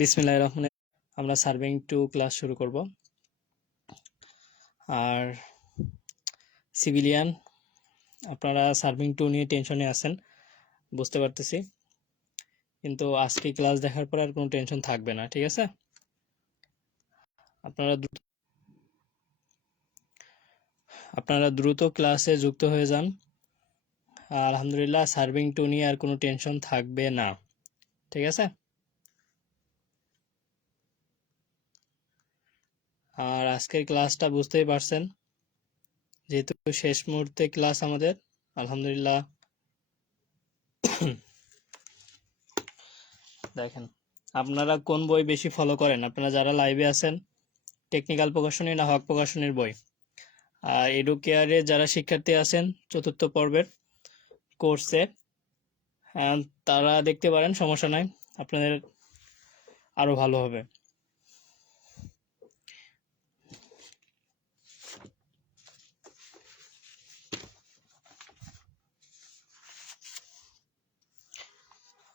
বিসমিল্লাহির রহমানির আমরা সার্ভিং 2 ক্লাস শুরু করব। আর সিভিলিয়ান আপনারা সার্ভিং 2 নিয়ে টেনশনে আছেন বুঝতে পারতেছি, কিন্তু আজকে ক্লাস দেখার পর আর কোনো টেনশন থাকবে না, ঠিক আছে? আপনারা দ্রুত ক্লাসে যুক্ত হয়ে যান। আলহামদুলিল্লাহ সার্ভিং 2 নিয়ে আর কোনো টেনশন থাকবে না, ঠিক আছে? আর আজকের ক্লাসটা বুঝতেই পারছেন, যেহেতু শেষ মুহূর্তে ক্লাস আমাদের, আলহামদুলিল্লাহ। দেখেন আপনারা কোন বই বেশি ফলো করেন, আপনারা যারা লাইভে আছেন, টেকনিক্যাল প্রকাশনী না হক প্রকাশনীর বই? আর এডুকেয়ারে যারা শিক্ষার্থী আছেন চতুর্থ পর্বের কোর্সে, তারা দেখতে পারেন, সমস্যা নাই, আপনাদের আরো ভালো হবে।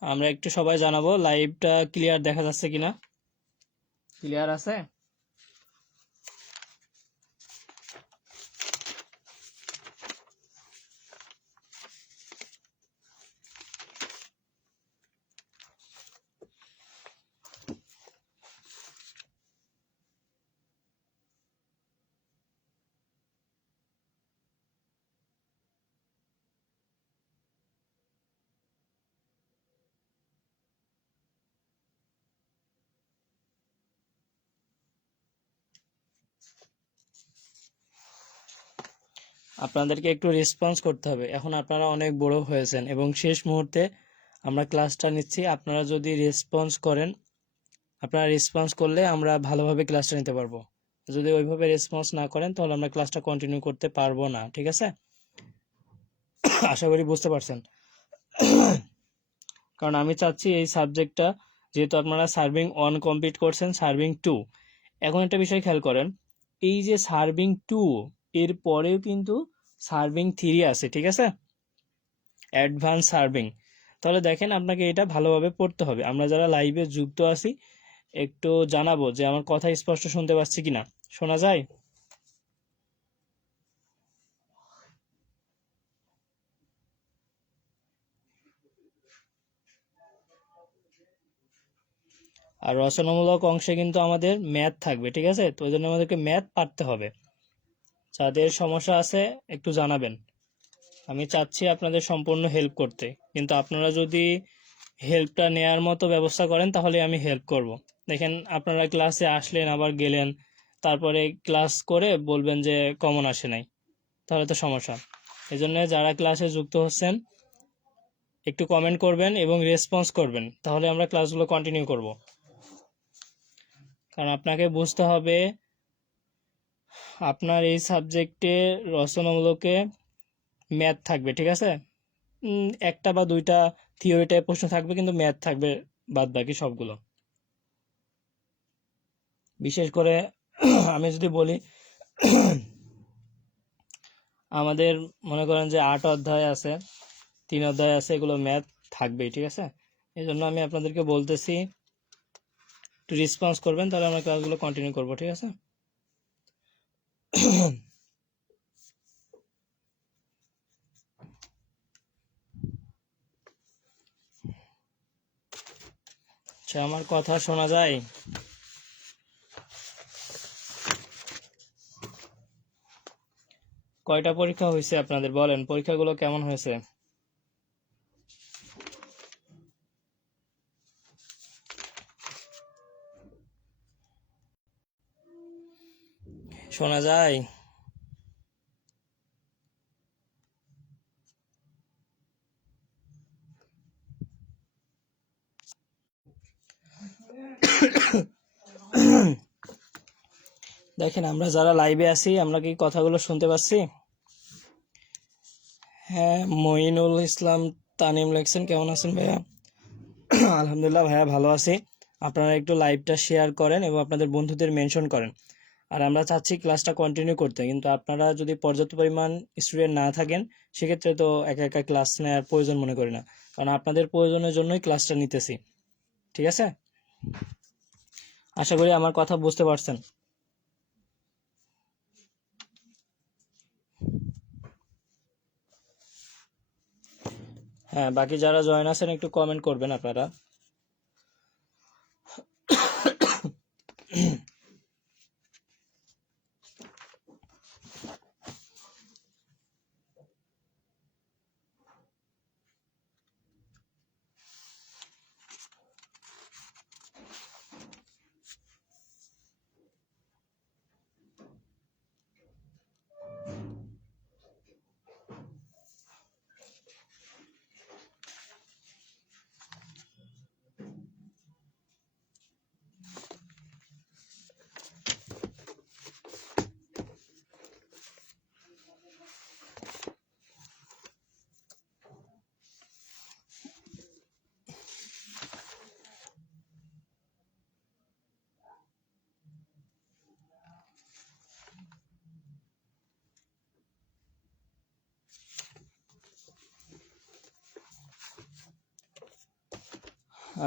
আমরা একটু সবাই জানাবো লাইভটা ক্লিয়ার দেখা যাচ্ছে কিনা। ক্লিয়ার আছে? আপনাদেরকে একটু রেসপন্স করতে হবে। এখন আপনারা অনেক বড় হয়েছেন এবং শেষ মুহূর্তে আমরা ক্লাসটা নিচ্ছি। আপনারা যদি রেসপন্স করেন, আপনারা রেসপন্স করলে আমরা ভালোভাবে ক্লাসটা নিতে পারবো। যদি ওইভাবে রেসপন্স না করেন তাহলে আমরা ক্লাসটা কন্টিনিউ করতে পারবো না, ঠিক আছে? আশা করি বুঝতে পারছেন। কারণ আমি চাচ্ছি এই সাবজেক্টটা, যেহেতু আপনারা সার্ভিং 1 কমপ্লিট করছেন, সার্ভিং 2, এখন একটা বিষয় খেয়াল করেন, এই যে সার্ভিং 2 এর পরেও কিন্তু সার্ভিং 3 আছে, ঠিক আছে? Advance serving. তাহলে দেখেন আপনাকে এটা ভালোভাবে পড়তে হবে। আমরা যারা লাইভে যুক্ত আছি একটু জানাবো যে আমার কথা স্পষ্ট শুনতে পাচ্ছি কিনা। শোনা যায়? আর রচনামূলক অংশে কিন্তু আমাদের ম্যাথ থাকবে, ঠিক আছে? তো ওই জন্য আমাদেরকে ম্যাথ পারতে হবে। যাদের সমস্যা আছে একটু জানাবেন, আমি চাচ্ছি আপনাদের সম্পূর্ণ হেল্প করতে, কিন্তু আপনারা যদি হেল্পটা নেয়ার মতো ব্যবস্থা করেন তাহলে আমি হেল্প করব। দেখেন আপনারা ক্লাসে আসলেন আবার গেলেন, তারপরে ক্লাস করে বলবেন যে কমন আসে নাই, তাহলে তো সমস্যা। এই জন্য যারা ক্লাসে যুক্ত হচ্ছেন একটু কমেন্ট করবেন এবং রেসপন্স করবেন, তাহলে আমরা ক্লাসগুলো কন্টিনিউ করব। কারণ আপনাকে বুঝতে হবে আপনার এই সাবজেক্টে রচনামূলকে ম্যাথ থাকবে, ঠিক আছে? একটা বা দুইটা থিওরি টাইপ প্রশ্ন থাকবে, কিন্তু ম্যাথ থাকবে বাদ বাকি সবগুলো। বিশেষ করে আমি যদি বলি, আমাদের মনে করেন যে 8 অধ্যায় আছে, 3 অধ্যায় আছে, এগুলো ম্যাথ থাকবেই, ঠিক আছে? এই জন্য আমি আপনাদেরকে বলতেছি একটু রেসপন্স করবেন, তাহলে আমরা ক্লাসগুলো কন্টিনিউ করবো, ঠিক আছে? আচ্ছা, আমার কথা শোনা যায়? কয়টা পরীক্ষা হয়েছে আপনাদের বলেন, পরীক্ষাগুলো কেমন হয়েছে? শোনা যায়? দেখেন আমরা যারা লাইভে আছি আমরা কি কথাগুলো শুনতে পাচ্ছি? হ্যাঁ, মঈনুল ইসলাম তানিম লেখছেন, কেমন আছেন ভাইয়া? আলহামদুলিল্লাহ ভাইয়া ভালো আছি। আপনারা একটু লাইভটা শেয়ার করেন এবং আপনাদের বন্ধুদের মেনশন করেন। আর আমরা চাচ্ছি ক্লাসটা কন্টিনিউ করতে, কিন্তু আপনারা যদি পর্যাপ্ত পরিমাণ স্টুডেন্ট না থাকেন সেক্ষেত্রে তো একা একা ক্লাস নেওয়ার প্রয়োজন মনে করি না, কারণ আপনাদের প্রয়োজনের জন্যই ক্লাসটা নিতেছি, ঠিক আছে? আশা করি আমার কথা বুঝতে পারছেন। হ্যাঁ, বাকি যারা জয়েন আছেন একটু কমেন্ট করবেন আপনারা।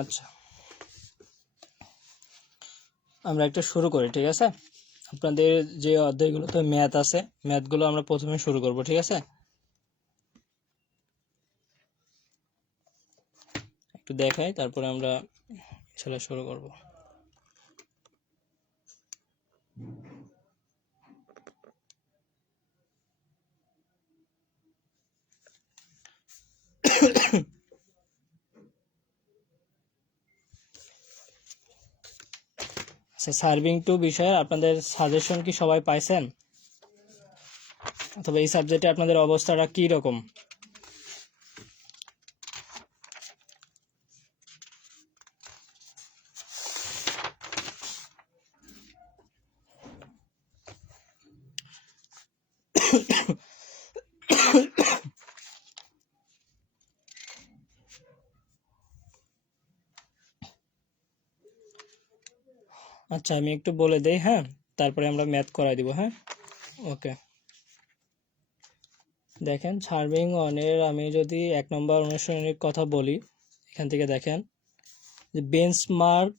আচ্ছা, আমরা একটা শুরু করি, ঠিক আছে? আপনাদের যে অধ্যায়গুলোতে ম্যাথ আছে, ম্যাথগুলো আমরা প্রথমে শুরু করব, ঠিক আছে? একটু দেখাই, তারপরে আমরা ইনশাআল্লাহ শুরু করব। আচ্ছা, সার্ভিং টু বিষয়ে আপনাদের সাজেশন কি সবাই পাইছেন, অথবা এই সাবজেক্টে আপনাদের অবস্থাটা কি রকম? আচ্ছা, আমি একটু বলে দেই, হ্যাঁ, তারপরে আমরা ম্যাথ করাই দিব। হ্যাঁ, ওকে। দেখেন, সার্ভিং ওয়ানের আমি যদি 1 নম্বর অনুশীলনীর কথা বলি, এখান থেকে দেখেন যে বেঞ্চমার্ক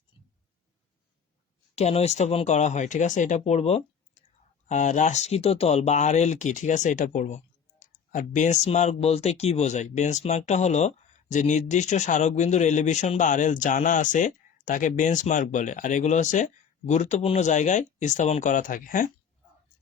কেন স্থাপন করা হয়, ঠিক আছে, এটা পড়বো। আর হ্রাসকৃত তল বা আরএল কি, ঠিক আছে, এটা পড়বো। আর বেঞ্চমার্ক বলতে কি বোঝায়? বেঞ্চমার্কটা হলো যে নির্দিষ্ট স্মারকবিন্দুর এলিভেশন বা আরএল জানা আছে তাকে বেঞ্চমার্ক বলে, আর এগুলো হচ্ছে গুরুত্বপূর্ণ জায়গায় স্থাপন করা থাকে। হ্যাঁ,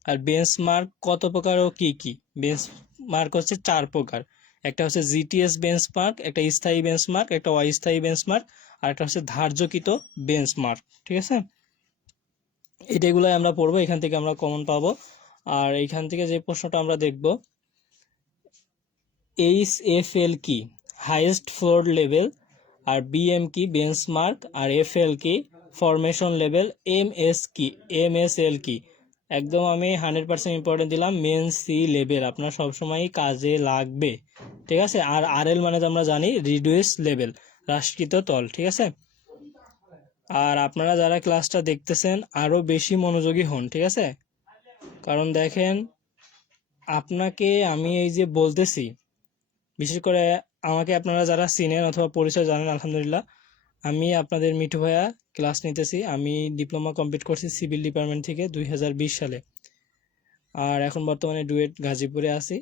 আর বেঞ্চমার্ক কত প্রকার ও কি কি? বেঞ্চমার্ক হচ্ছে 4 প্রকার। একটা হচ্ছে জিটিএস বেঞ্চমার্ক, একটা স্থায়ী বেঞ্চমার্ক, একটা অস্থায়ী বেঞ্চমার্ক, আর একটা হচ্ছে ধার্যকৃত বেঞ্চমার্ক, ঠিক আছে? এটাগুলাই আমরা পড়বো, এখান থেকে আমরা কমন পাবো। আর এইখান থেকে যে প্রশ্নটা আমরা দেখব, এইচএফএল কি, হাইয়েস্ট ফ্লোর লেভেল, আর বিএম কি, বেঞ্চমার্ক, আর এফএল কি, ফরমেশন লেভেল, এমএস কি, এমএসএল কি। একদম আমি 100% ইম্পর্টেন্ট দিলাম, মেন সি লেভেল আপনার সবসময় কাজে লাগবে, ঠিক আছে? আর আরএল মানে তো আমরা জানি রিডিউস লেভেল, হ্রাসকৃত তল, ঠিক আছে? আর আপনারা যারা ক্লাসটা দেখতেছেন আরো বেশি মনোযোগী হন, ঠিক আছে? কারণ দেখেন, আপনাকে আমি এই যে বলতেছি, বিশেষ করে আমাকে আপনারা যারা চিনেন অথবা পরিচয় জানেন, আলহামদুলিল্লাহ, আমি আপনাদের মিঠু ভাইয়া ক্লাস নিতেছি। আমি ডিপ্লোমা কমপ্লিট করছি সিভিল ডিপার্টমেন্ট থেকে 2020 সালে। আর এখন বর্তমানে ডুয়েট গাজীপুরে আছি।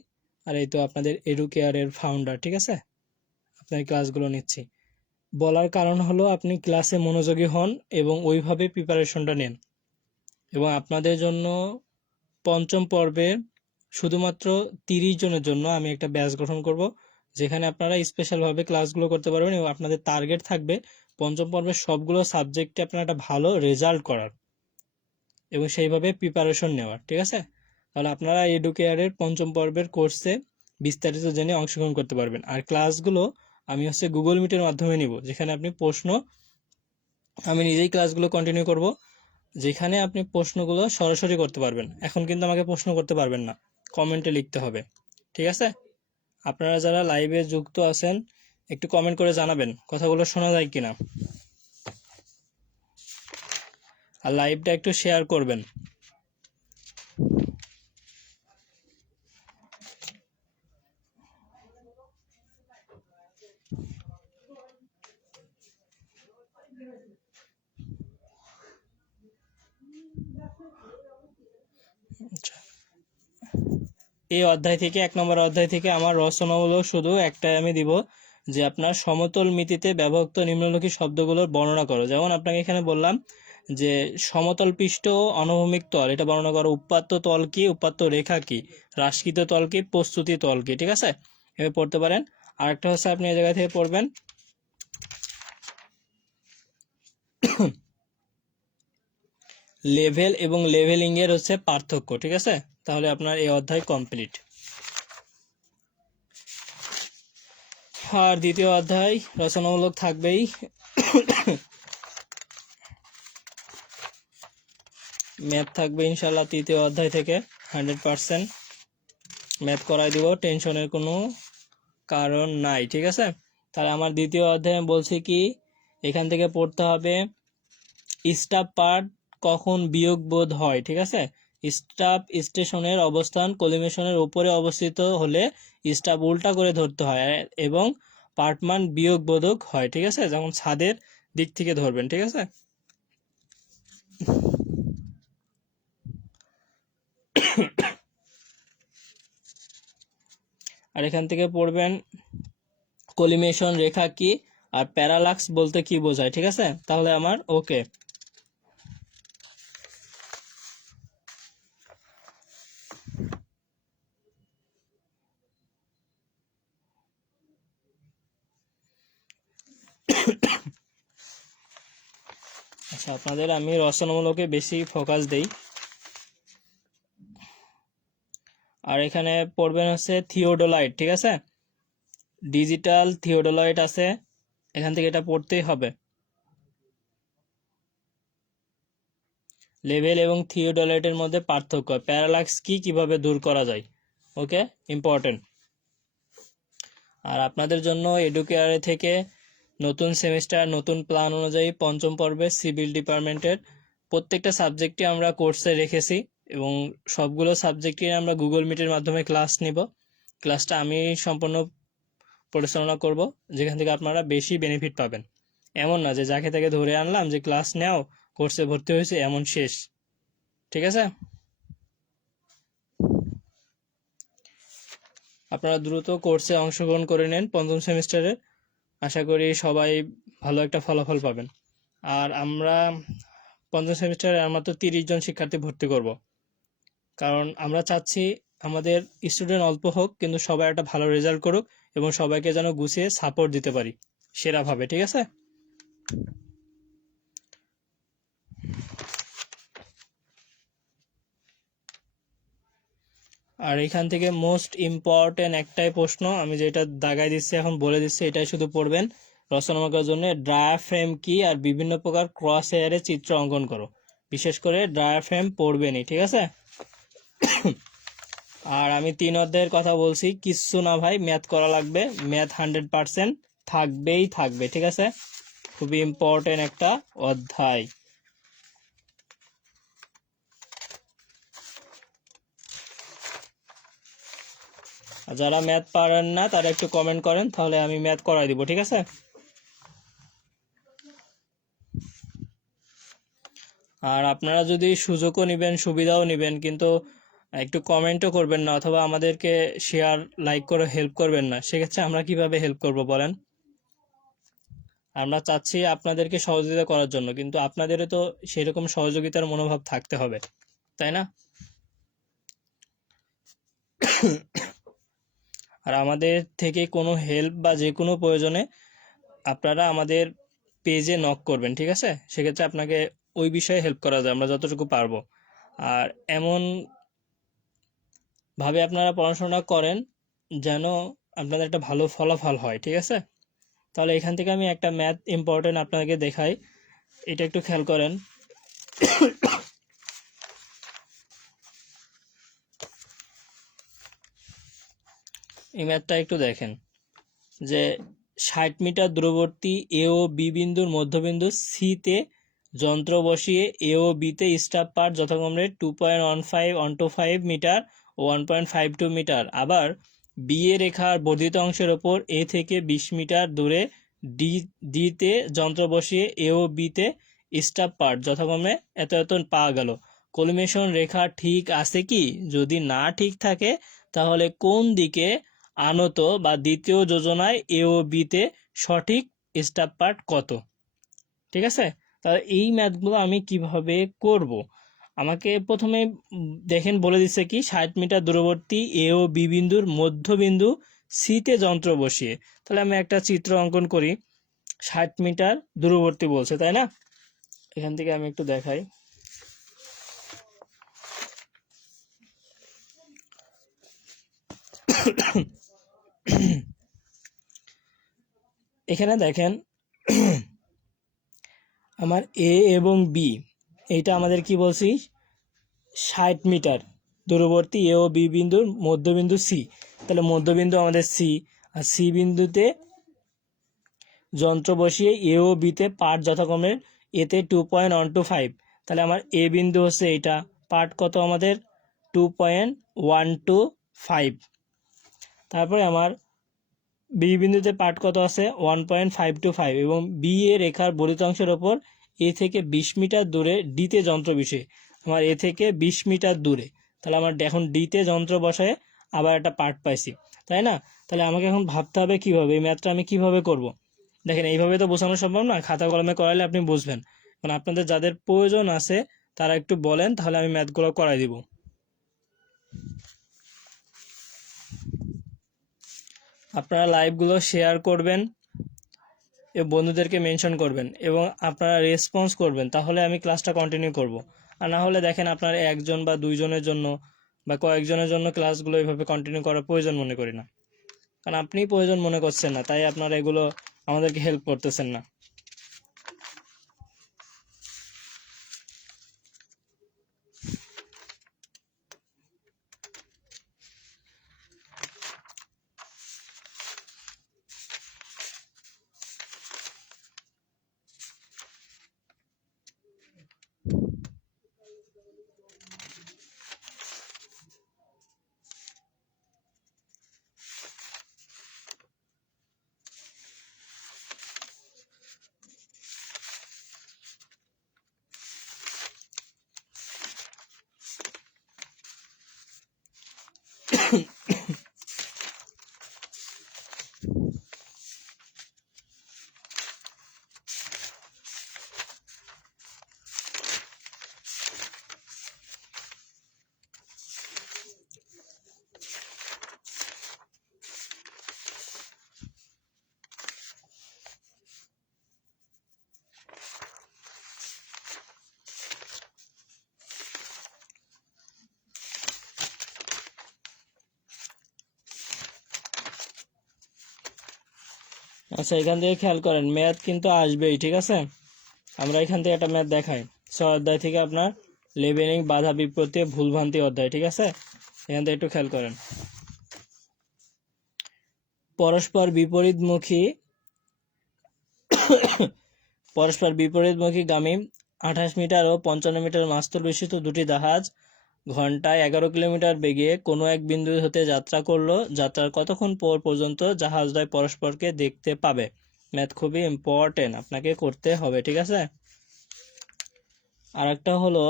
আর এই তো আপনাদের এডুকেয়ারের ফাউন্ডার, ঠিক আছে? আপনার ক্লাসগুলো নিচ্ছি। বলার কারণ হলো আপনি ক্লাসে মনোযোগী হন এবং ওইভাবে প্রিপারেশনটা নেন। এবং আপনাদের জন্য পঞ্চম পর্বে শুধুমাত্র 30 জনের জন্য আমি একটা ব্যাচ গঠন করব, যেখানে আপনারা স্পেশালভাবে ক্লাসগুলো করতে পারবেন এবং আপনাদের টার্গেট থাকবে পঞ্চম পর্বের সবগুলো সাবজেক্টে আপনারা একটা ভালো রেজাল্ট করার এবং সেইভাবে প্রিপারেশন নেওয়ার, ঠিক আছে? তাহলে আপনারা এডুকেয়ারের পঞ্চম পর্বের কোর্সে বিস্তারিত জেনে অংশগ্রহণ করতে পারবেন। আর ক্লাসগুলো আমি হচ্ছে গুগল মিটের মাধ্যমে নিব, যেখানে আপনি প্রশ্ন, আমি নিজেই ক্লাসগুলো কন্টিনিউ করব, যেখানে আপনি প্রশ্নগুলো সরাসরি করতে পারবেন। এখন কিন্তু আমাকে প্রশ্ন করতে পারবেন না, কমেন্টে লিখতে হবে, ঠিক আছে? আপনারা যারা লাইভে যুক্ত আছেন একটু কমেন্ট করে জানাবেন কথাগুলো শোনা যায় কিনা, আর লাইভটা একটু শেয়ার করবেন। এই অধ্যায় থেকে 1 নম্বর অধ্যায় থেকে আমার রচনামূলক শুধু একটাই আমি দিব, যে আপনার সমতল মিতিতে ব্যবহৃত নিম্নলিখিত শব্দগুলোর বর্ণনা করো। যেমন আপনাকে এখানে বললাম যে সমতল পৃষ্ঠ ও অনুভূমিক তল, এটা বর্ণনা করো। উৎপাত্য তল কি, উৎপাত্য রেখা কি, হ্রাসকৃত তল কি, প্রস্তুতি তল কি। ঠিক আছে, এভাবে পড়তে পারেন। আরেকটা হচ্ছে আপনি এই জায়গা থেকে পড়বেন লেভেল এবং লেভেলিং এর হচ্ছে পার্থক্য। ঠিক আছে, তাহলে আপনার এই অধ্যায় কমপ্লিট। আর দ্বিতীয় অধ্যায় রচনামূলক থাকবেই। ম্যাথ থাকবে ইনশাল্লাহ তৃতীয় অধ্যায় থেকে 100% ম্যাথ করাই দিব, টেনশনের কোনো কারণ নাই। ঠিক আছে, তাহলে আমার দ্বিতীয় অধ্যায়ে বলছি কি, এখান থেকে পড়তে হবে স্টাফ পার্ট কখন বিয়োগ বোধ হয়। ঠিক আছে, স্টাফ স্টেশনের অবস্থান কলিমেশনের উপরে অবস্থিত হলে স্টাফ উল্টা করে ধরতে হয় এবং পার্টমান বিয়োগ বোধক হয়। ঠিক আছে, যেমন ছাদের দিক থেকে ধরবেন। ঠিক আছে, আর এখান থেকে পড়বেন কলিমেশন রেখা কি আর প্যারালাক্স বলতে কি বোঝায়। ঠিক আছে, তাহলে আমার ওকে। আচ্ছা, আপনাদের আমি রচনামূলকে বেশি ফোকাস দেই। আর এখানে পড়বেন হচ্ছে থিওডোলাইট। ঠিক আছে, ডিজিটাল থিওডোলাইট আছে, এখান থেকে এটা পড়তেই হবে। লেভেল এবং থিওডোলাইটের মধ্যে পার্থক্য, প্যারালাক্স কি, কিভাবে দূর করা যায়। ওকে, ইম্পর্টেন্ট। আর আপনাদের জন্য এডুকেয়ারে থেকে নতুন সেমিস্টার নতুন প্ল্যান অনুযায়ী পঞ্চম পর্বে সিভিল ডিপার্টমেন্টের প্রত্যেকটা সাবজেক্টই আমরা কোর্সে রেখেছি এবং সবগুলো সাবজেক্টই আমরা গুগল মিটের মাধ্যমে ক্লাস নিব। ক্লাসটা আমি সম্পূর্ণ পরিচালনা করব, যেখান থেকে আপনারা বেশি বেনিফিট পাবেন। এমন না যে যাকে তাকে ধরে আনলাম যে ক্লাস নেও, কোর্সে ভর্তি হয়েছে, এমন শেষ। ঠিক আছে, আপনারা দ্রুত কোর্সে অংশগ্রহণ করে নেন পঞ্চম সেমিস্টারে। আশা করি সবাই ভালো একটা ফলাফল পাবেন। আর আমরা পঞ্চম সেমিস্টারে মাত্র 30 জন শিক্ষার্থী ভর্তি করব, কারণ আমরা চাচ্ছি আমাদের স্টুডেন্ট অল্প হোক কিন্তু সবাই একটা ভালো রেজাল্ট করুক এবং সবাইকে যেন গুছিয়ে সাপোর্ট দিতে পারি সেরাভাবে। ঠিক আছে, আর এখান থেকে মোস্ট ইম্পর্টেন্ট একটাই প্রশ্ন আমি যেটা দাগাই দিচ্ছি, এখন বলে দিচ্ছি, এটাই শুধু পড়বেন রচনামাকার জন্য। ডায়াফ্রেম কি আর বিভিন্ন প্রকার ক্রস হেয়ারে চিত্র অঙ্কন করো। বিশেষ করে ডায়াফ্রেম পড়বেনই। ঠিক আছে, আর আমি 3 অধ্যায়ের কথা বলছি, কিচ্ছু না ভাই, ম্যাথ করা লাগবে, ম্যাথ 100% থাকবেই থাকবে। ঠিক আছে, খুবই ইম্পর্টেন্ট একটা অধ্যায়। আর যারা ম্যাথ পারেন না তারা একটু কমেন্ট করেন, তাহলে আমি ম্যাথ করাই দিব। ঠিক আছে, আর আপনারা যদি সুযোগও নেবেন সুবিধাও নেবেন কিন্তু একটু কমেন্টও করবেন না অথবা আমাদেরকে শেয়ার লাইক করে হেল্প করবেন না, সেক্ষেত্রে আমরা কিভাবে হেল্প করব বলেন। আমরা চাচ্ছি আপনাদেরকে সহযোগিতা করার জন্য, কিন্তু আপনাদেরও তো সেরকম সহযোগিতার মনোভাব থাকতে হবে, তাই না? আর আমাদের থেকে কোনো হেল্প বা যে কোনো প্রয়োজনে আপনারা আমাদের পেজে নক করবেন। ঠিক আছে, সেক্ষেত্রে আপনাকে ওই বিষয়ে হেল্প করা যায় আমরা যতটুকু পারবো। আর এমন ভাবে আপনারা পড়াশোনা করেন যেন আপনাদের একটা ভালো ফলাফল হয়। ঠিক আছে, তাহলে এখান থেকে আমি একটা ম্যাথ ইম্পর্টেন্ট আপনাকে দেখাই, এটা একটু খেয়াল করেন। এই ম্যাথটা একটু দেখেন যে 60 মিটার দূরবর্তী এ ও বি বিন্দুর মধ্যবিন্দু সিতে যন্ত্র বসিয়ে এ ও বিতে স্টাফ পার্ট যথাক্রমে 2.15 125 মিটার ও 1.52 মিটার। আবার বি এ রেখার বর্ধিত অংশের ওপর এ থেকে 20 মিটার দূরে ডিতে যন্ত্র বসিয়ে এ ও বিতে স্টাফ পার্ট যথাক্রমে এত এত পাওয়া গেল। কলিমেশন রেখা ঠিক আছে কি? যদি না ঠিক থাকে তাহলে কোন দিকে আনত বা দ্বিতীয় যোজনায় এ ও বিতে সঠিক স্টাফ পার্ট কত? ঠিক আছে, তাহলে এই ম্যাথগুলো আমি কিভাবে করব? আমাকে প্রথমে দেখেন বলে দিচ্ছে কি 60 মিটার দূরবর্তী এ ও বি বিন্দুর মধ্যবিন্দু সিতে যন্ত্র বসিয়ে। তাহলে আমি একটা চিত্র অঙ্কন করি। 60 মিটার দূরবর্তী বলছে, তাই না? এখান থেকে আমি একটু দেখাই। এখানে দেখেন আমার এ এবং বি, এইটা আমাদের কি বলছি 60 মিটার দূরবর্তী এ ও বি বিন্দুর মধ্যবিন্দু সি। তাহলে মধ্যবিন্দু আমাদের সি, আর সি বিন্দুতে যন্ত্র বসিয়ে এ ও বিতে পার্ট যথাক্রমে এতে 2.125। তাহলে আমার এ বিন্দু হচ্ছে এইটা, পার্ট কত আমাদের 2.125। তারপরে আমার বি বিন্দুতে পার্ট কত আছে 1.525 এবং বি এ রেখার বলিতাংশের ওপর এ থেকে 20 মিটার দূরে ডিতে যন্ত্র বসে। আমার এ থেকে 20 মিটার দূরে, তাহলে আমার এখন ডিতে যন্ত্র বসায় আবার একটা পার্ট পাইছি, তাই না? তাহলে আমাকে এখন ভাবতে হবে কিভাবে এই ম্যাথটা আমি কিভাবে করব। দেখেন এইভাবে তো বোঝানো সম্ভব না, খাতা কলমে করালে আপনি বুঝবেন। মানে আপনাদের যাদের প্রয়োজন আছে তারা একটু বলেন, তাহলে আমি ম্যাথগুলো করাই দিব। আপনারা লাইভগুলো শেয়ার করবেন এবং বন্ধুদেরকে মেনশন করবেন এবং আপনারা রেসপন্স করবেন, তাহলে আমি ক্লাসটা কন্টিনিউ করব। আর না হলে দেখেন আপনারা একজন বা দুইজনের জন্য বা কয়েকজনের জন্য ক্লাসগুলো এইভাবে কন্টিনিউ করার প্রয়োজন মনে করি না, কারণ আপনিই প্রয়োজন মনে করছেন না, তাই আপনারা এগুলো আমাদেরকে হেল্প করতেছেন না। আচ্ছা, এখান থেকে খেয়াল করেন ম্যাথ কিন্তু আসবেই, ঠিক আছে? আমরা এখান থেকে একটা ম্যাথ দেখাই 6 অধ্যায় থেকে, আপনার লেবেলিং বাধা বিপত্তি ভুলভ্রান্তি অধ্যায়, ঠিক আছে? এখান থেকে একটু খেয়াল করেন। পরস্পর বিপরীতমুখী গামী 28 মিটার ও 55 মিটার মাস্তুল বিশিষ্ট দুটি জাহাজ ঘন্টায় 11 কিলোমিটার বেগে কোনো এক বিন্দু হতে যাত্রা করলো। যাত্রার কতক্ষণ পর পর্যন্ত জাহাজদ্বয় পরস্পরকে দেখতে পাবে? ম্যাথ খুবই ইম্পর্টেন্ট, আপনাকে করতে হবে, ঠিক আছে? আর একটা হলো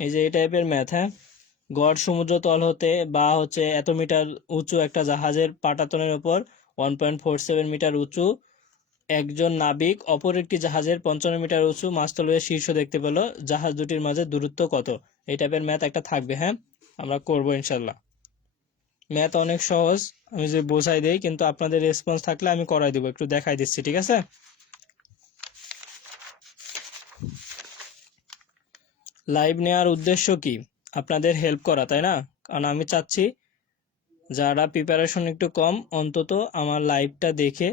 এই যে এই টাইপের ম্যাথ, হ্যাঁ, গড় সমুদ্র তল হতে বা হচ্ছে এত মিটার উঁচু একটা জাহাজের পাটাতনের উপর 1.47 মিটার উঁচু একজন নাবিক অপর একটি জাহাজের 55 মিটার উঁচু মাস্তুলের শীর্ষ দেখতে পেল। জাহাজ দুটির মাঝে দূরত্ব কত? এই টাইপের ম্যাথ একটা থাকবে, হ্যাঁ, আমরা করবো ইনশাল্লাহ। ম্যাথ অনেক সহজ, আমি যে বোঝাই দেই, কিন্তু আপনাদের রেসপন্স থাকলে আমি করাই দিব, একটু দেখাই দিচ্ছি, ঠিক আছে? লাইভ নেওয়ার উদ্দেশ্য কি? আপনাদের হেল্প করা, তাই না? কারণ আমি চাচ্ছি যারা প্রিপারেশন একটু কম, অন্তত আমার লাইভটা দেখে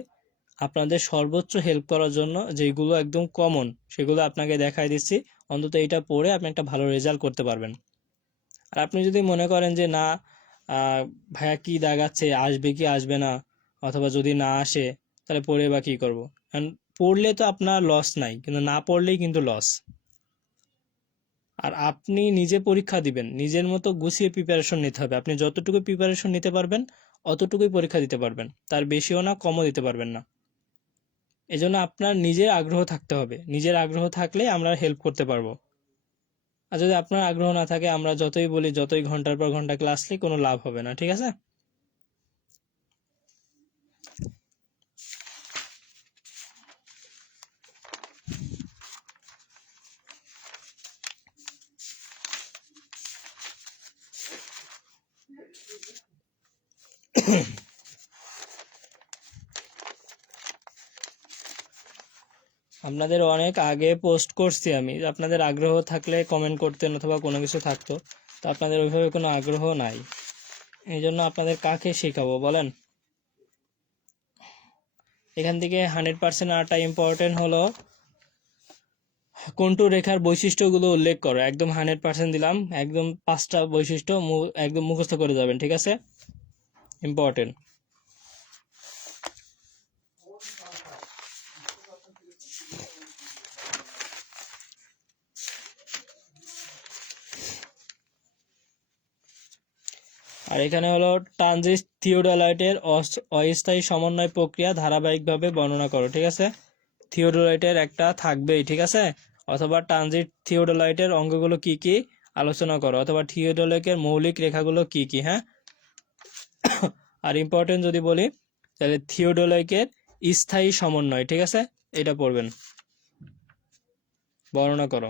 আপনাদের সর্বোচ্চ হেল্প করার জন্য যেগুলো একদম কমন সেগুলো আপনাকে দেখাই দিচ্ছি। অন্তত এটা পড়ে আপনি একটা ভালো রেজাল্ট করতে পারবেন। আর আপনি যদি মনে করেন যে না ভাইয়া কি দাগাচ্ছে, আসবে কি আসবে না, অথবা যদি না আসে তাহলে পড়ে বা কি করবো, কারণ পড়লে তো আপনার লস নাই, কিন্তু না পড়লেই কিন্তু লস। আর আপনি নিজে পরীক্ষা দিবেন, নিজের মতো গুছিয়ে প্রিপারেশন নিতে হবে। আপনি যতটুকু প্রিপারেশন নিতে পারবেন অতটুকুই পরীক্ষা দিতে পারবেন, তার বেশিও না কমও দিতে পারবেন না। এজন্য আপনার নিজের আগ্রহ থাকতে হবে, নিজের আগ্রহ থাকলে আমরা হেল্প করতে পারবো। আর যদি আপনার আগ্রহ না থাকে, আমরা যতই বলি, যতই ঘন্টার পর ঘন্টা ক্লাস নিই, কোনো লাভ হবে না, ঠিক আছে? আপনাদের অনেক আগে পোস্ট করছি আমি, আপনাদের আগ্রহ থাকলে কমেন্ট করতেন অথবা কোনো কিছু থাকতো, তো আপনাদের ওইভাবে কোনো আগ্রহ নাই, এই জন্য আপনাদের কাকে শেখাবো বলেন? এখান থেকে 100% আটা ইম্পর্টেন্ট হলো কোনটু রেখার বৈশিষ্ট্যগুলো উল্লেখ করো। একদম 100% দিলাম, একদম 5টা বৈশিষ্ট্য একদম মুখস্থ করে যাবেন, ঠিক আছে? ইম্পর্টেন্ট। আর এখানে হলো ট্রানজিট থিওডোলাইটের অস্থায়ী সমন্বয় প্রক্রিয়া ধারাবাহিকভাবে বর্ণনা করো, ঠিক আছে? থিওডোলাইটের একটা থাকবেই, ঠিক আছে? অথবা ট্রানজিট থিওডোলাইটের অঙ্গগুলো কি কি আলোচনা করো, অথবা থিওডোলাইটের মৌলিক রেখাগুলো কি কি, হ্যাঁ? আর ইম্পর্টেন্ট যদি বলি তাহলে থিওডোলাইটের স্থায়ী সমন্বয়, ঠিক আছে? এটা পড়বেন, বর্ণনা করো।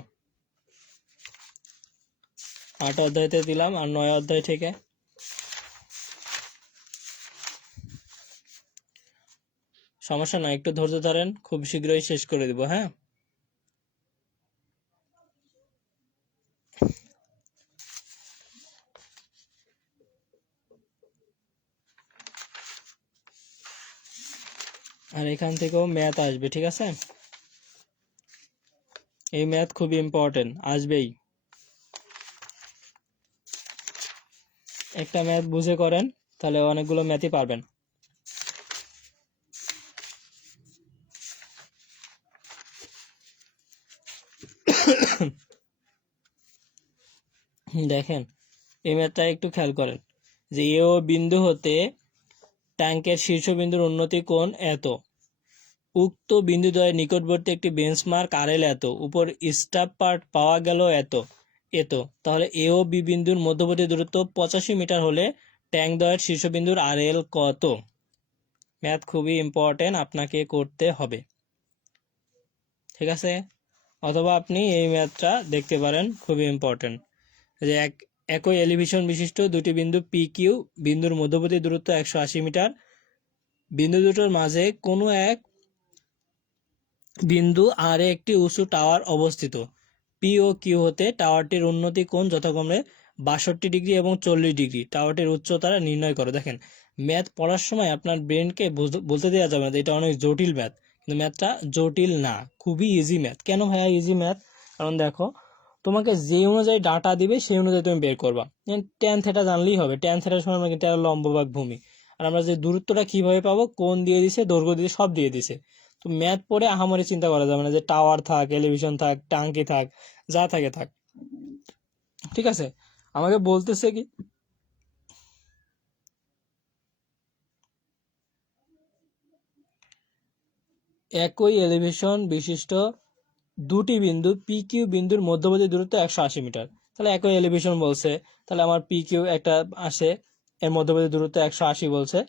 8 অধ্যায়তে দিলাম, আর 9 অধ্যায় থেকে সমস্যা না, একটু ধৈর্য ধরেন, খুব শীঘ্রই শেষ করে দিব, হ্যাঁ? আর এখান থেকেও ম্যাথ আসবে, ঠিক আছে? এই ম্যাথ খুবই ইম্পর্টেন্ট, আসবেই। একটা ম্যাথ বুঝে করেন, তাহলে অনেকগুলো ম্যাথই পারবেন। দেখেন, এই ম্যাথটা একটু খেয়াল করেন যে এ ও বিন্দু হতে ট্যাঙ্কের শীর্ষবিন্দুর উন্নতি কোণ এত, উক্ত বিন্দুদ্বয়ের নিকটবর্তী একটি বেঞ্চমার্ক আরএল এত, উপর স্টাফ পার্ট পাওয়া গেল এত এত, তাহলে এ ও বি বিন্দুর মধ্যবর্তী দূরত্ব 85 মিটার হলে ট্যাঙ্ক দ্বয়ের শীর্ষবিন্দুর আরএল কত? ম্যাথ খুবই ইম্পর্টেন্ট, আপনাকে করতে হবে, ঠিক আছে? অথবা আপনি এই ম্যাথটা দেখতে পারেন, খুবই ইম্পর্টেন্ট। যে একই এলিভেশন বিশিষ্ট দুটি বিন্দু পি কিউ, বিন্দুর মধ্যবর্তী দূরত্ব 180 মিটার, বিন্দু দুটোর মাঝে কোনো এক বিন্দু আর একটি উঁচু টাওয়ার অবস্থিত। পি ও কিউ হতে টাওয়ারটির উন্নতি কোণ যথাক্রমে 62 ডিগ্রি এবং 40 ডিগ্রি। টাওয়ারটির উচ্চতা নির্ণয় করো। দেখেন, ম্যাথ পড়ার সময় আপনার ব্রেনকে বলতে দেওয়া যাবে না এটা অনেক জটিল ম্যাথ, কিন্তু ম্যাথটা জটিল না, খুবই ইজি ম্যাথ। কেন ভাইয়া ইজি ম্যাথ? কারণ দেখো, তোমাকে যে অনুযায়ী ডাটা দিবে সেই অনুযায়ী তুমি বের করবা। ট্যান থেটা জানলেই হবে, ট্যান থেটার সময় আমরা কিন্তু লম্ব ভাগ ভূমি, আর আমরা যে দূরত্বটা কিভাবে পাবো, কোণ দিয়ে দিছে, দৈর্ঘ্য দিয়ে সব দিয়ে দিছে। তো ম্যাথ পড়ে আহামরি চিন্তা করা যাবে না যে টাওয়ার থাক, এলিভেশন থাক, টাঙ্কি থাক, যা থাকে থাক, ঠিক আছে? আমাকে বলতেছে কি, একই এলিভেশন বিশিষ্ট দুটি বিন্দু পি কিউ বিন্দুর মধ্যবর্তী দূরত্ব 180 মিটার। তাহলে একই এলিভেশন বলছে, তাহলে আমার পি কিউ একটা আসে, এর মধ্যবর্তী দূরত্ব 180 বলছে,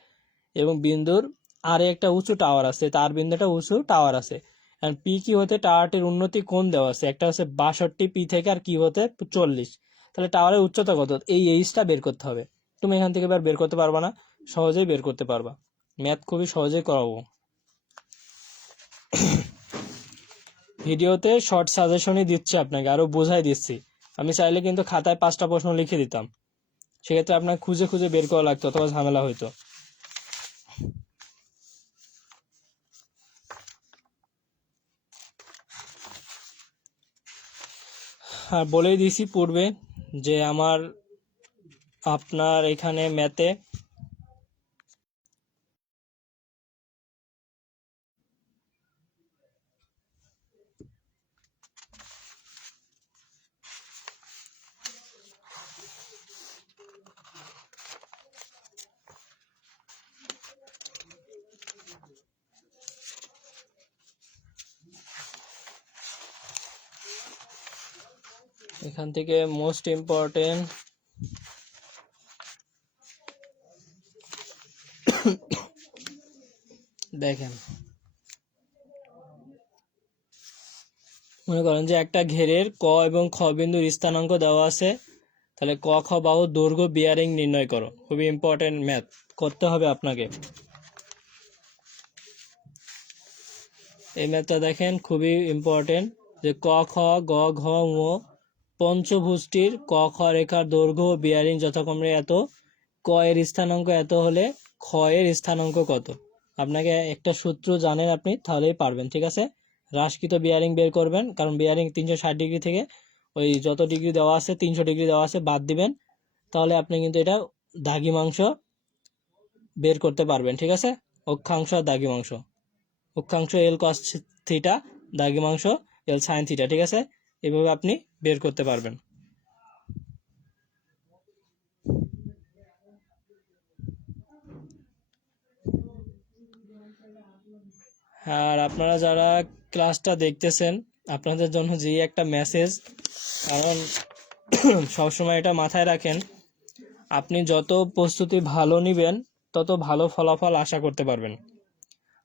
এবং বিন্দুর আরে একটা উঁচু টাওয়ার আছে, তার বিন্দুটা উঁচু টাওয়ার আছে। পি কিউ হতে টাওয়ারটির উন্নতি কোণ দেওয়া আছে, একটা হচ্ছে 62 পি থেকে, আর কিউ হতে 40। তাহলে টাওয়ারের উচ্চতা কত, এই এইচটা বের করতে হবে। তুমি এখান থেকে বের করতে পারবা না, সহজেই বের করতে পারবা। ম্যাথ খুবই সহজেই করাবো। ভিডিওতে শর্ট সাজেশনই দিচ্ছি আপনাকে, আরো বোঝাই দিচ্ছি। আমি চাইলে কিন্তু খাতায় 5টা প্রশ্ন লিখে দিতাম, সেক্ষেত্রে আপনার খুঁজে খুঁজে বের করা লাগতো, অথবা ঝামেলা হইতো। আর বলেই দিছি পূর্বে যে আপনার এখানে ম্যাথে এখান থেকে মোস্ট ইম্পর্টেন্ট দেখেন, মনে করেন যে একটা ঘেরের ক এবং খ বিন্দুর স্থানাঙ্ক দেওয়া আছে, তাহলে ক খ বাহুর দৈর্ঘ্য বিয়ারিং নির্ণয় করো। খুবই ইম্পর্টেন্ট ম্যাথ করতে হবে আপনাকে। এই ম্যাথটা দেখেন খুবই ইম্পর্টেন্ট, যে ক খ গ ঘ ঙ পঞ্চভুজটির ক খ রেখার দৈর্ঘ্য ও বিয়ারিং যথাক্রমে এত, ক এর স্থানাঙ্ক এত হলে খ এর স্থানাঙ্ক কত। আপনাকে একটা সূত্র জানেন আপনি, তাহলেই পারবেন। ঠিক আছে, হ্রাসকৃত বিয়ারিং বের করবেন, কারণ বিয়ারিং 360 ডিগ্রি থেকে ওই যত ডিগ্রি দেওয়া আছে 300 ডিগ্রি দেওয়া আছে বাদ দিবেন, তাহলে আপনি কিন্তু এটা দ্রাঘিমাংশ বের করতে পারবেন। ঠিক আছে, অক্ষাংশ আর দ্রাঘিমাংশ, অক্ষাংশ এল কস থিটা, দ্রাঘিমাংশ এল সাইন থিটা। ঠিক আছে, এভাবে আপনি বের করতে পারবেন। আর আপনারা যারা ক্লাসটা দেখতেছেন, আপনাদের জন্য যে একটা মেসেজ, কারণ সবসময় এটা মাথায় রাখেন, আপনি যত প্রস্তুতি ভালো নেবেন তত ভালো ফলাফল আশা করতে পারবেন।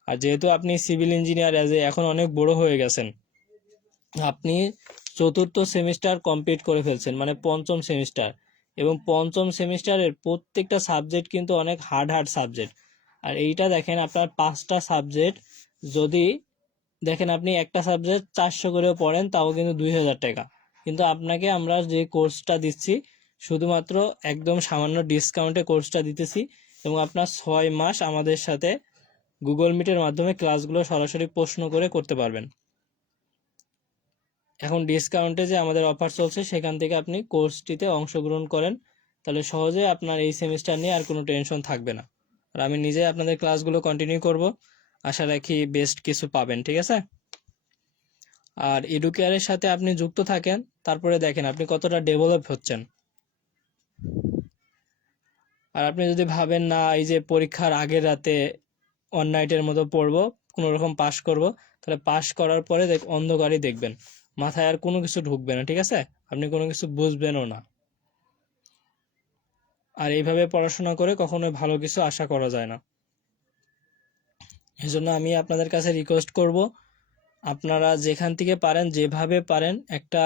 আর যেহেতু আপনি সিভিল ইঞ্জিনিয়ার এখন অনেক বড় হয়ে গেছেন, আপনি চতুর্থ সেমিস্টার কমপ্লিট করে ফেলছেন, মানে পঞ্চম সেমিস্টার, এবং পঞ্চম সেমিস্টারের প্রত্যেকটা সাবজেক্ট কিন্তু অনেক হার্ড সাবজেক্ট। আর এইটা দেখেন, আপনার 5টা সাবজেক্ট, যদি দেখেন আপনি একটা সাবজেক্ট 400 করেও পড়েন তাও কিন্তু 2000 টাকা, কিন্তু আপনাকে আমরা যে কোর্সটা দিচ্ছি শুধুমাত্র একদম সামান্য ডিসকাউন্টে কোর্সটা দিতেছি, এবং আপনার 6 মাস আমাদের সাথে গুগল মিটের মাধ্যমে ক্লাসগুলো সরাসরি প্রশ্ন করে করতে পারবেন। এখন ডিসকাউন্টে যে আমাদের অফার চলছে, সেখান থেকে আপনি কোর্সটিতে অংশগ্রহণ করেন, তাহলে সহজে আপনার এই সেমিস্টার নিয়ে আর কোনো টেনশন থাকবে না। আর আমি নিজে আপনাদের ক্লাসগুলো কন্টিনিউ করব, আশা রাখি বেস্ট কিছু পাবেন। ঠিক আছে, আর এডুকেয়ারের সাথে আপনি যুক্ত থাকেন, তারপরে দেখেন আপনি কতটা ডেভেলপ হচ্ছেন। আর আপনি যদি ভাবেন না এই যে পরীক্ষার আগের রাতে অন নাইটের মতো পড়বো, কোনো রকম পাস করব, তাহলে পাস করার পরে অন্ধকারই দেখবেন, মাথায় আর কোনো কিছু ঢুকবে না। ঠিক আছে, আপনি কোনো কিছু বুঝবেনও না। আর এইভাবে পড়াশোনা করে কখনোই ভালো কিছু আশা করা যায় না। এই জন্য আমি আপনাদের কাছে রিকোয়েস্ট করব, আপনারা যেখান থেকে পারেন, যেভাবে পারেন, একটা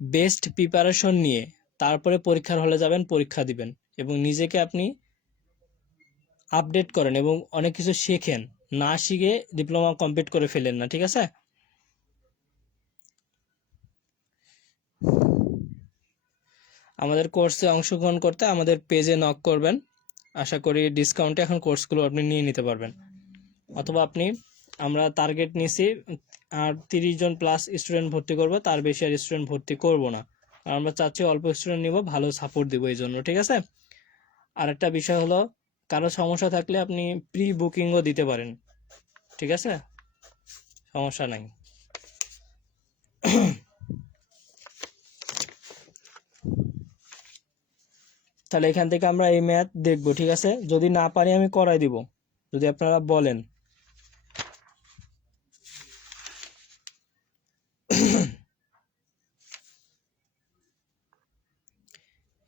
বেস্ট প্রিপারেশন নিয়ে তারপরে পরীক্ষার হলে যাবেন, পরীক্ষা দিবেন, এবং নিজেকে আপনি আপডেট করেন এবং অনেক কিছু শেখেন। না শিখে ডিপ্লোমা কমপ্লিট করে ফেলেন না। ঠিক আছে, আমাদের কোর্সে অংশগ্রহণ করতে আমাদের পেজে নক করবেন, আশা করি ডিসকাউন্টে এখন কোর্সগুলো আপনি নিয়ে নিতে পারবেন। অথবা আমরা টার্গেট নিছি আর 30 জন প্লাস স্টুডেন্ট ভর্তি করব, তার বেশি আর স্টুডেন্ট ভর্তি করব না, আর আমরা চাচ্ছি অল্প স্টুডেন্ট নিব, ভালো সাপোর্ট দিব এই জন্য। ঠিক আছে, আর একটা বিষয় হলো, কারো সমস্যা থাকলে আপনি প্রি বুকিংও দিতে পারেন। ঠিক আছে, সমস্যা নাই। তাহলে এখান থেকে আমরা এই ম্যাথ দেখব। ঠিক আছে, যদি না পারি আমি করাই দিব, যদি আপনারা বলেন।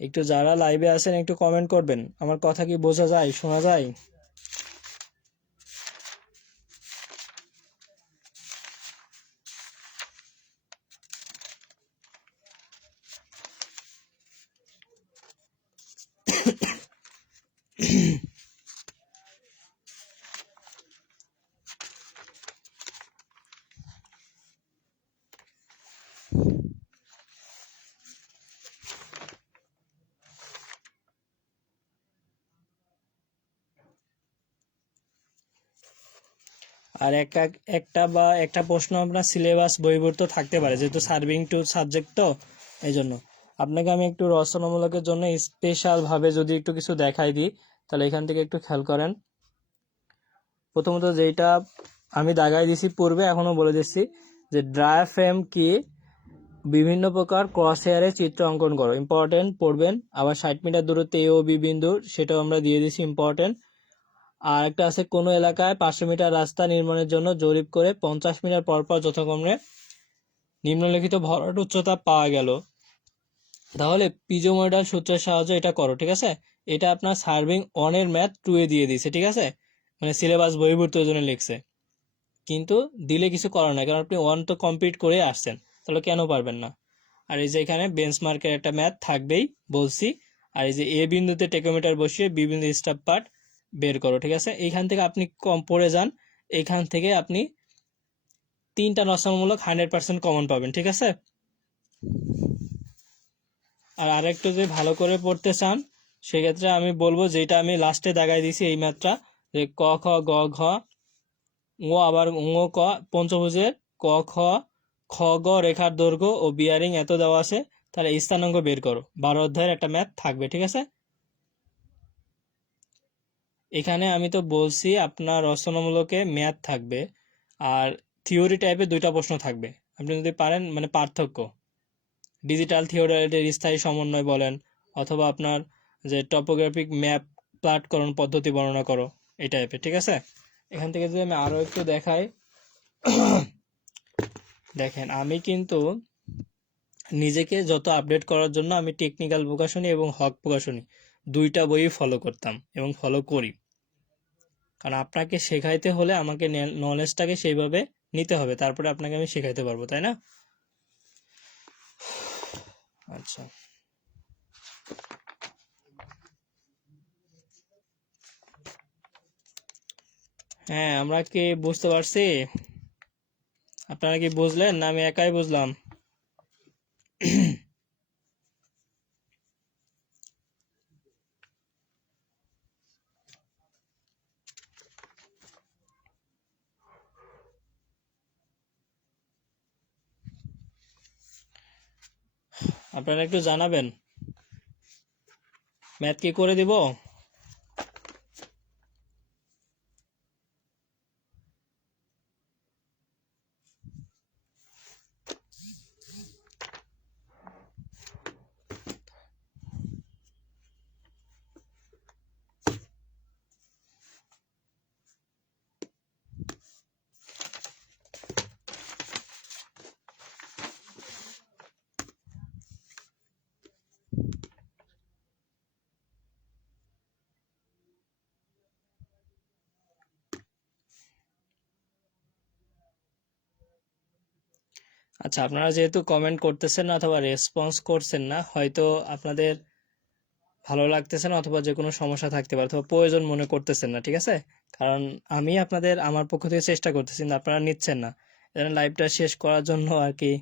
একটু যারা লাইভে আছেন একটু কমেন্ট করবেন, আমার কথা কি বোঝা যায়, শোনা যায়? আর একটা প্রশ্ন আপনার সিলেবাস বহির্ভূত থাকতে পারে, যেহেতু সার্ভিং টু সাবজেক্ট, তো এই জন্য আপনাকে আমি একটু রচনামূলকের জন্য স্পেশাল ভাবে যদি একটু কিছু দেখাই দিই, তাহলে এখান থেকে একটু খেয়াল করেন। প্রথমত যেটা আমি দাগাই দিছি পূর্বে, এখনো বলে দিচ্ছি, যে ডায়াফ্রেম কি, বিভিন্ন প্রকার ক্রস হেয়ারে চিত্র অঙ্কন করো। ইম্পর্টেন্ট, পড়বেন। আবার 60 মিটার দূরত্বে এ ও বি বিন্দু, সেটাও আমরা দিয়ে দিছি, ইম্পর্টেন্ট। আর একটা আছে, কোনো এলাকায় 500 মিটার রাস্তা নির্মাণের জন্য জরিপ করে 50 মিটার পর পর যথাক্রমে নিম্নলিখিত ভরাট উচ্চতা পাওয়া গেল, তাহলে পিজোমোডাল সূত্রের সাহায্যে এটা করো, ঠিক আছে? এটা আপনার সার্ভিং অনের ম্যাথ 2 এ দিয়ে দিয়েছে, ঠিক আছে? মানে সিলেবাস বহির্ভূত জন্য লিখছে, কিন্তু দিলে কিছু করার নাই, কারণ আপনি 1 তো কমপ্লিট করে আসছেন, তাহলে কেন পারবেন না? আর এই যে এখানে বেঞ্চমার্কের একটা ম্যাথ থাকবেই বলছি। আর এই যে এ বিন্দুতে টেকোমিটার বসিয়ে বি বিন্দু স্টাফ পার্ট বের করো, ঠিক আছে? এইখান থেকে আপনি কম পড়ে যান, এইখান থেকে আপনি 3টা রচনামূলক 100% কমন পাবেন, ঠিক আছে? আর আরেকটু যদি ভালো করে পড়তে চান, সেক্ষেত্রে আমি বলবো যেটা আমি লাস্টে দাগাই দিছি এই ম্যাথটা, যে ক খ গ ঘ ও, আবার ঙ ক পঞ্চভুজের ক খ খ গ রেখার দৈর্ঘ্য ও বিয়ারিং এত দেওয়া আছে, তাহলে স্থানাঙ্ক বের করো। 12 অধ্যায়ের একটা ম্যাথ থাকবে, ঠিক আছে? এখানে আমি তো বলছি আপনার রচনামূলকে ম্যাথ থাকবে, আর থিওরি টাইপের 2টা প্রশ্ন থাকবে। আপনি যদি পারেন, মানে পার্থক্য, ডিজিটাল থিওরির স্থায়ী সমন্বয় বলেন, অথবা আপনার যে টপোগ্রাফিক ম্যাপ প্লাটকরণ পদ্ধতি বর্ণনা করো, এই টাইপের, ঠিক আছে? এখান থেকে যদি আমি আরো একটু দেখাই, দেখেন আমি কিন্তু নিজেকে যত আপডেট করার জন্য আমি টেকনিক্যাল প্রকাশনী এবং হক প্রকাশনী 2টা বই ফলো করতাম এবং ফলো করি, কারণ আপনাকে শেখাইতে হলে আমাকে নলেজটাকে সেইভাবে নিতে হবে, তারপরে আপনাকে আমি শেখাইতে পারবো, তাই না? আচ্ছা, হ্যাঁ, আমরা কি বুঝতে পারছি? আপনারা কি বুঝলেন, না আমি একাই বুঝলাম? আপনারা একটু জানাবেন, ম্যাথ কি করে দিব? আচ্ছা, আপনারা যেহেতু কমেন্ট করতেছেন না অথবা রেসপন্স করছেন না, হয়তো আপনাদের ভালো লাগতেছে না, অথবা যে কোনো সমস্যা থাকতে পারে, অথবা প্রয়োজন মনে করতেছেন না, ঠিক আছে? কারণ আমি আপনাদের আমার পক্ষ থেকে চেষ্টা করতেছি, কিন্তু আপনারা নিচ্ছেন না। লাইভটা শেষ করার জন্য আর কি